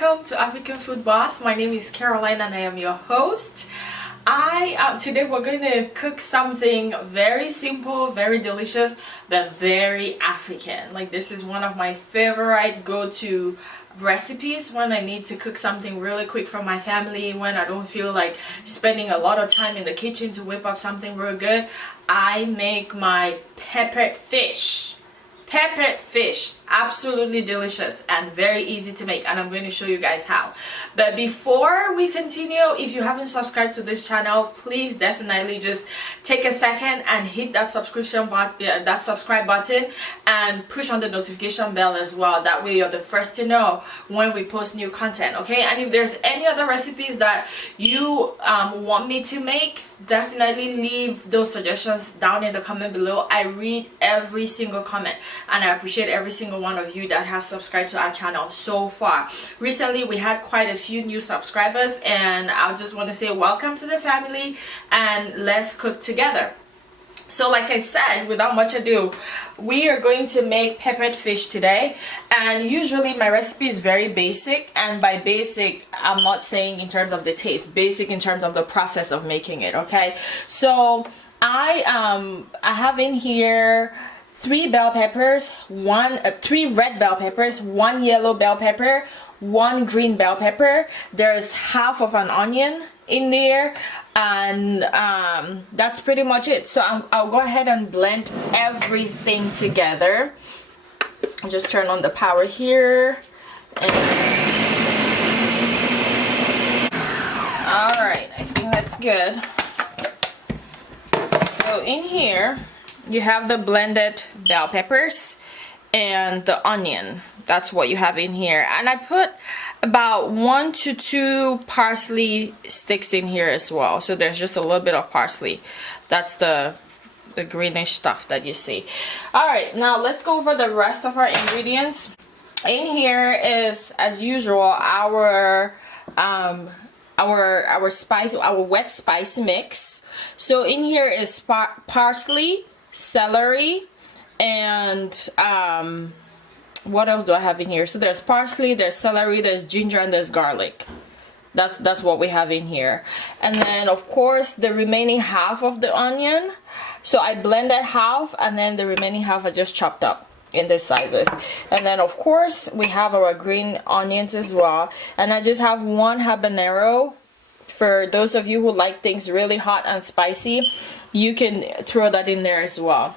welcome to African Food Boss. My name is Caroline and I am your host. Today we're going to cook something very simple, very delicious, but very African. Like, this is one of my favorite go-to recipes when I need to cook something really quick for my family, when I don't feel like spending a lot of time in the kitchen to whip up something real good. I make my peppered fish. Peppered fish, absolutely delicious and very easy to make, and I'm going to show you guys how. But before we continue, if you haven't subscribed to this channel, please definitely just take a second and hit that subscribe button and push on the notification bell as well. That way you're the first to know when we post new content, okay? And if there's any other recipes that you want me to make, definitely leave those suggestions down in the comment below. I read every single comment and I appreciate every single one of you that has subscribed to our channel so far. Recently we had quite a few new subscribers, and I just want to say welcome to the family and let's cook together. So like I said, without much ado, we are going to make peppered fish today, and usually my recipe is very basic, and by basic I'm not saying in terms of the taste, basic in terms of the process of making it, okay? So I have in here 3 bell peppers, 3 red bell peppers, 1 yellow bell pepper, 1 green bell pepper. There's half of an onion in there, and that's pretty much it. So I'll go ahead and blend everything together. I'll just turn on the power here, and all right, I think that's good. So in here you have the blended bell peppers and the onion. That's what you have in here, and I put about 1 to 2 parsley sticks in here as well. So there's just a little bit of parsley. That's the greenish stuff that you see. All right, now let's go over the rest of our ingredients. In here is, as usual, our spice, our wet spice mix. So in here is parsley, celery, and what else do I have in here? So there's parsley, there's celery, there's ginger, and there's garlic. That's what we have in here. And then of course the remaining half of the onion. So I blended half, and then the remaining half I just chopped up in these sizes. And then of course we have our green onions as well, and I just have 1 habanero. For those of you who like things really hot and spicy, you can throw that in there as well.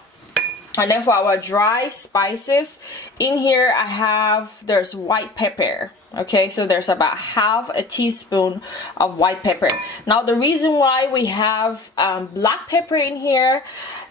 And then for our dry spices, in here I have, there's white pepper. Okay, so there's about half a teaspoon of white pepper. Now the reason why we have black pepper in here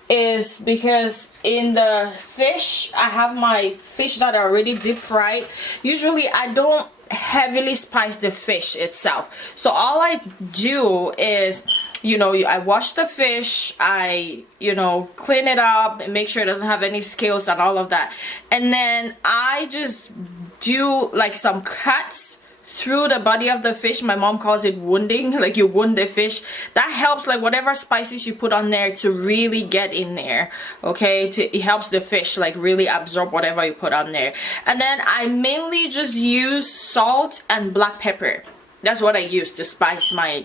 is because in the fish, I have my fish that are already deep fried. Usually I don't heavily spice the fish itself. So all I do is, you know, I wash the fish, I, you know, clean it up and make sure it doesn't have any scales and all of that. And then I just do like some cuts through the body of the fish. My mom calls it wounding, like you wound the fish. That helps, like whatever spices you put on there to really get in there, okay? It helps the fish like really absorb whatever you put on there. And then I mainly just use salt and black pepper. That's what I use to spice my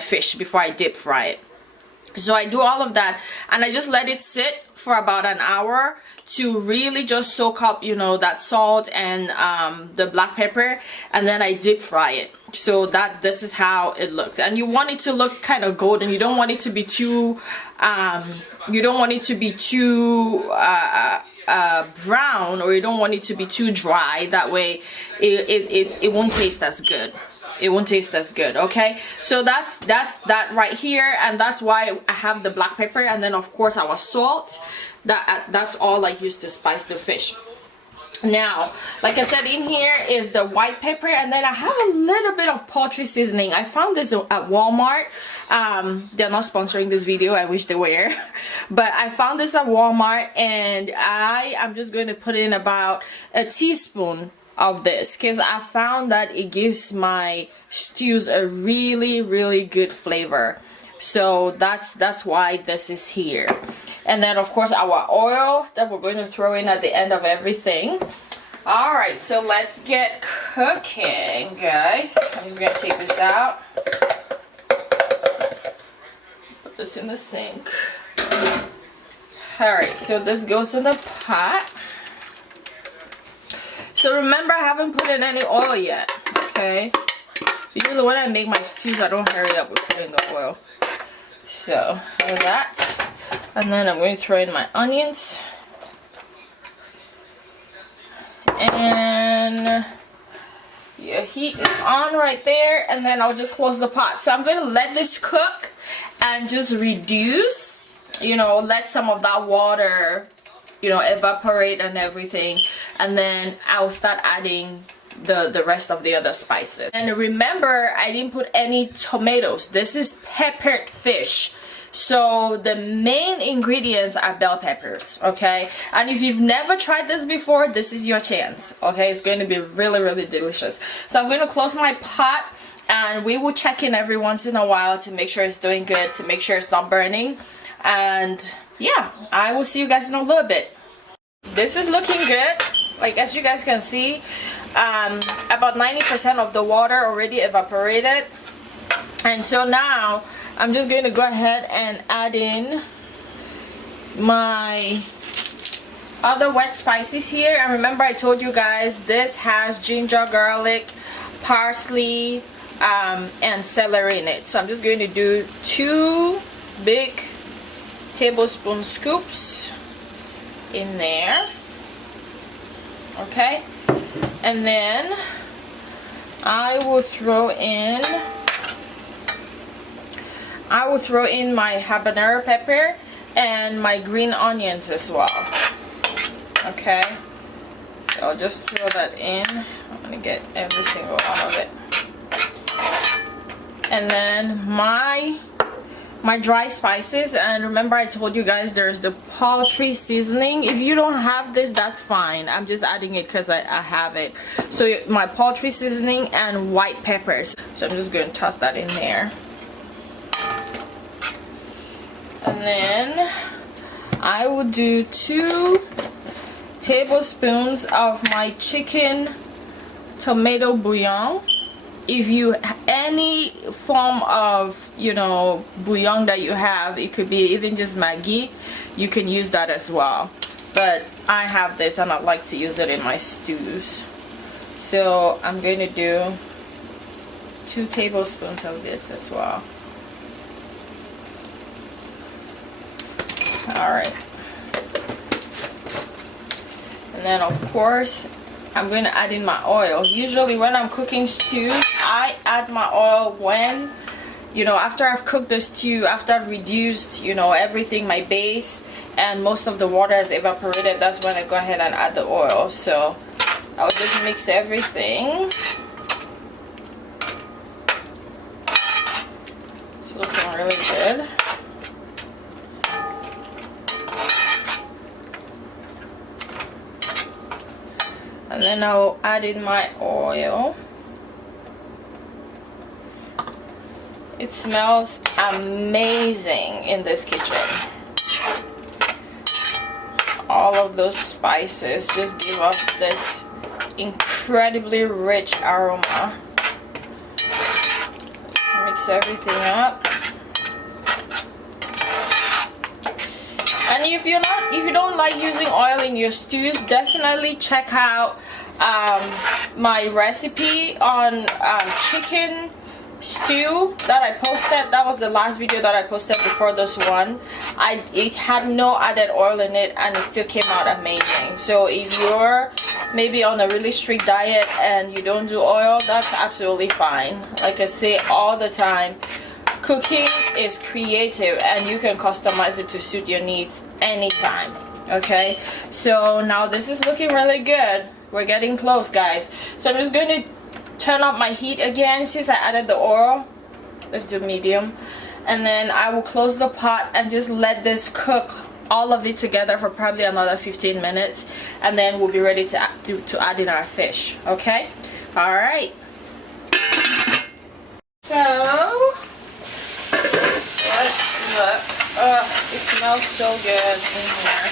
fish before I deep fry it. So I do all of that, and I just let it sit for about an hour to really just soak up, you know, that salt and the black pepper, and then I deep fry it. So this is how it looks, and you want it to look kind of golden. You don't want it to be too brown, or you don't want it to be too dry. That way it won't taste as good. It won't taste as good, okay? So that's that right here, and that's why I have the black pepper, and then of course our salt. That's all I use to spice the fish. Now, like I said, in here is the white pepper, and then I have a little bit of poultry seasoning. I found this at Walmart. They're not sponsoring this video, I wish they were. But I found this at Walmart, and I am just going to put in about a teaspoon of this, because I found that it gives my stews a really good flavor. So that's why this is here. And then of course our oil that we're going to throw in at the end of everything. All right, so let's get cooking, guys. I'm just gonna take this out. Put this in the sink. All right, so this goes in the pot. So remember, I haven't put in any oil yet, okay? Usually when I make my stews, I don't hurry up with putting the oil. So, with that. And then I'm going to throw in my onions. And your heat is on right there. And then I'll just close the pot. So I'm going to let this cook and just reduce. You know, let some of that water, you know, evaporate and everything. And then I'll start adding the rest of the other spices. And remember, I didn't put any tomatoes. This is peppered fish. So the main ingredients are bell peppers, okay? And if you've never tried this before, this is your chance, okay? It's going to be really, really delicious. So I'm going to close my pot, and we will check in every once in a while to make sure it's doing good, to make sure it's not burning. And yeah, I will see you guys in a little bit. This is looking good. Like, as you guys can see, about 90% of the water already evaporated. And so now I'm just going to go ahead and add in my other wet spices here. And remember, I told you guys this has ginger, garlic, parsley, and celery in it. So I'm just going to do 2 big tablespoon scoops in there. Okay, and then I will throw in my habanero pepper and my green onions as well. Okay, so I'll just throw that in. I'm gonna get every single one of it. And then my dry spices, and remember I told you guys there's the poultry seasoning. If you don't have this, that's fine. I'm just adding it because I have it. So my poultry seasoning and white peppers. So I'm just going to toss that in there. And then I will do 2 tablespoons of my chicken tomato bouillon. If you any form of, you know, bouillon that you have, it could be even just maggi, you can use that as well. But I have this and I like to use it in my stews. So I'm going to do 2 tablespoons of this as well. Alright. And then of course I'm going to add in my oil. Usually when I'm cooking stews, I add my oil when, you know, after I've cooked the stew, after I've reduced, you know, everything, my base, and most of the water has evaporated. That's when I go ahead and add the oil. So I'll just mix everything. It's looking really good. And then I'll add in my oil. It smells amazing in this kitchen. All of those spices just give off this incredibly rich aroma. Mix everything up. And if you don't like using oil in your stews, definitely check out my recipe on chicken stew that I posted. That was the last video that I posted before this one. It had no added oil in it and it still came out amazing. So if you're maybe on a really strict diet and you don't do oil, that's absolutely fine. Like I say all the time, cooking is creative and you can customize it to suit your needs anytime. Okay, so now this is looking really good. We're getting close, guys. So I'm just going to turn up my heat again since I added the oil. Let's do medium. And then I will close the pot and just let this cook all of it together for probably another 15 minutes. And then we'll be ready to add in our fish. Okay? Alright. So let's look. It smells so good in here.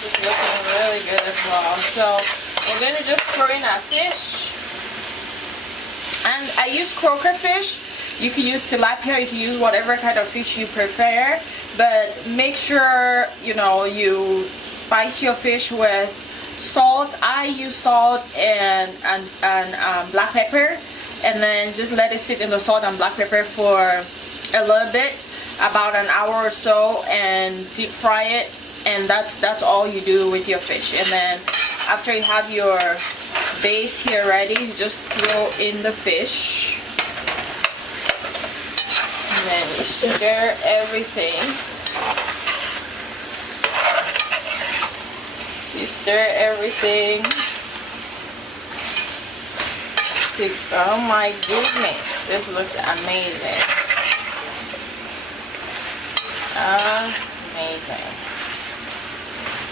It's looking really good as well. So we're gonna just throw in our fish. And I use croaker fish. You can use tilapia, you can use whatever kind of fish you prefer, but make sure you know you spice your fish with salt. I use salt and black pepper, and then just let it sit in the salt and black pepper for a little bit, about an hour or so, and deep fry it. And that's all you do with your fish. And then after you have your base here ready, you just throw in the fish. And then you stir everything. You stir everything. Oh my goodness, this looks amazing. Amazing.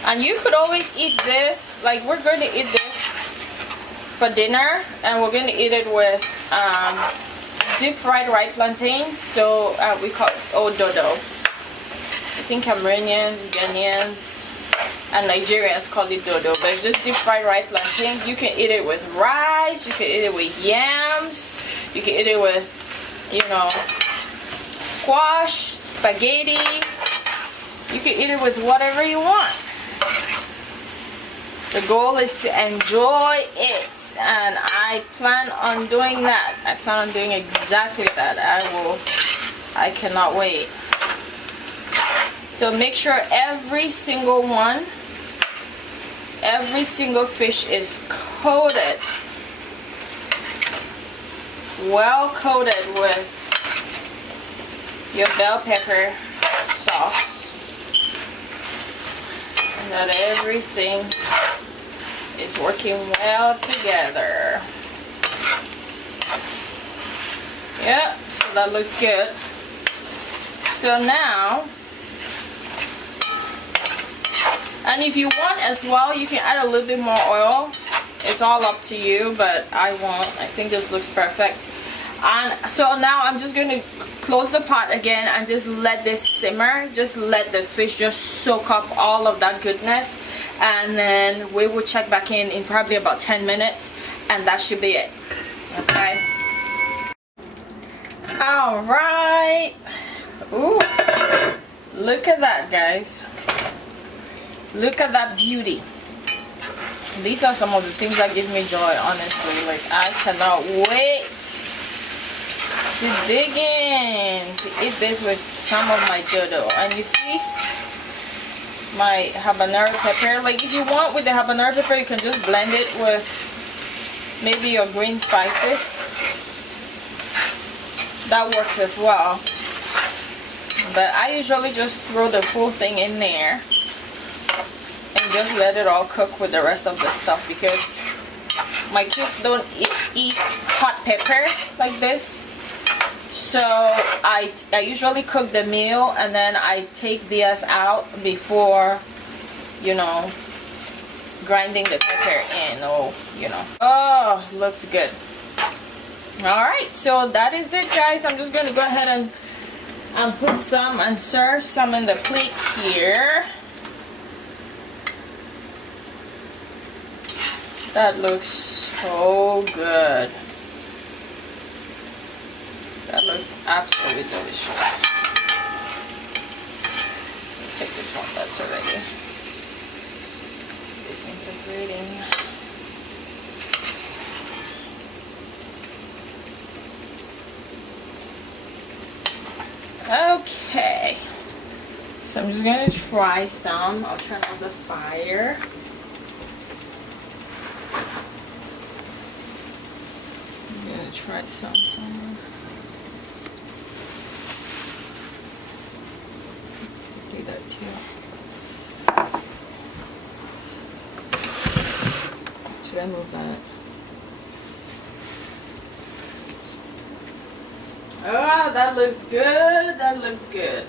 And you could always eat this, like we're going to eat this for dinner, and we're going to eat it with deep fried ripe plantains. So we call it ododo. I think Cameroonians, Ghanaians, and Nigerians call it dodo, but it's just deep fried ripe plantains. You can eat it with rice, you can eat it with yams, you can eat it with, you know, squash, spaghetti. You can eat it with whatever you want. The goal is to enjoy it, and I plan on doing that. I plan on doing exactly that. I cannot wait. So make sure every single one, every single fish is coated, well coated with your bell pepper sauce, and that everything is working well together. Yep, so that looks good. So now, and if you want as well, you can add a little bit more oil. It's all up to you, but I won't. I think this looks perfect. And so now I'm just going to close the pot again and just let this simmer. Just let the fish just soak up all of that goodness, and then we will check back in probably about 10 minutes, and that should be it. Okay. All right. Ooh, look at that, guys. Look at that beauty. These are some of the things that give me joy, honestly. Like, I cannot wait to dig in to eat this with some of my dodo. And you see my habanero pepper. Like, if you want with the habanero pepper, you can just blend it with maybe your green spices. That works as well. But I usually just throw the full thing in there and just let it all cook with the rest of the stuff, because my kids don't eat hot pepper like this. So I usually cook the meal, and then I take theirs out before, you know, grinding the pepper in, or, you know. Oh, looks good. Alright, so that is it, guys. I'm just going to go ahead and put some and serve some in the plate here. That looks so good. That looks absolutely delicious. Take this one, that's already disintegrating. Okay, so I'm just going to try some. I'll turn on the fire. I'm going to try something. Do that too. Should I move that? Oh, that looks good. That looks good.